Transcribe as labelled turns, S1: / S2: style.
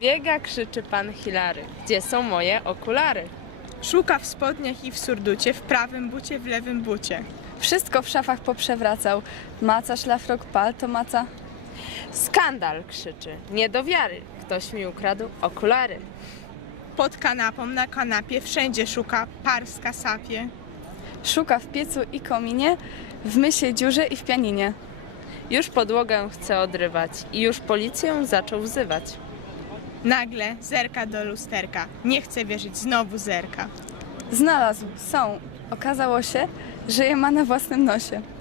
S1: Biega, krzyczy pan Hilary. Gdzie są moje okulary?
S2: Szuka w spodniach i w surducie, w prawym bucie, w lewym bucie.
S3: Wszystko w szafach poprzewracał. Maca, szlafrok, palto, maca.
S1: Skandal, krzyczy. Nie do wiary. Ktoś mi ukradł okulary.
S2: Pod kanapą, na kanapie, wszędzie szuka, parska sapie.
S3: Szuka w piecu i kominie, w mysie, dziurze i w pianinie.
S1: Już podłogę chce odrywać i już policję zaczął wzywać.
S2: Nagle zerka do lusterka, nie chce wierzyć, znowu zerka.
S3: Znalazł, są. Okazało się, że je ma na własnym nosie.